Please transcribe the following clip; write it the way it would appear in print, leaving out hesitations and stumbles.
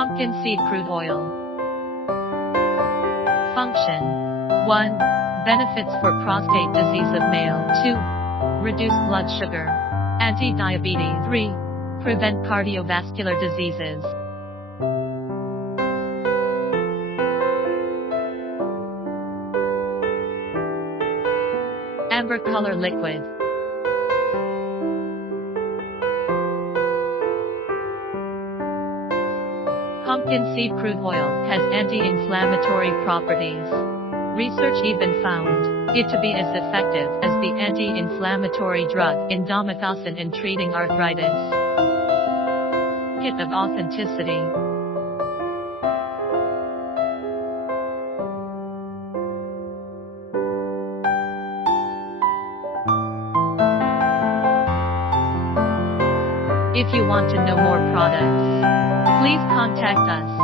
Pumpkin Seed Crude Oil. Function: 1. Benefits for prostate disease of male. 2. Reduce blood sugar. Anti-diabetes. 3. Prevent cardiovascular diseases. Amber color liquid. Pumpkin seed crude oil has anti-inflammatory properties. Research even found it to be as effective as the anti-inflammatory drug Indomethacin in treating arthritis. Hit of authenticity. If you want to know more products, please contact us.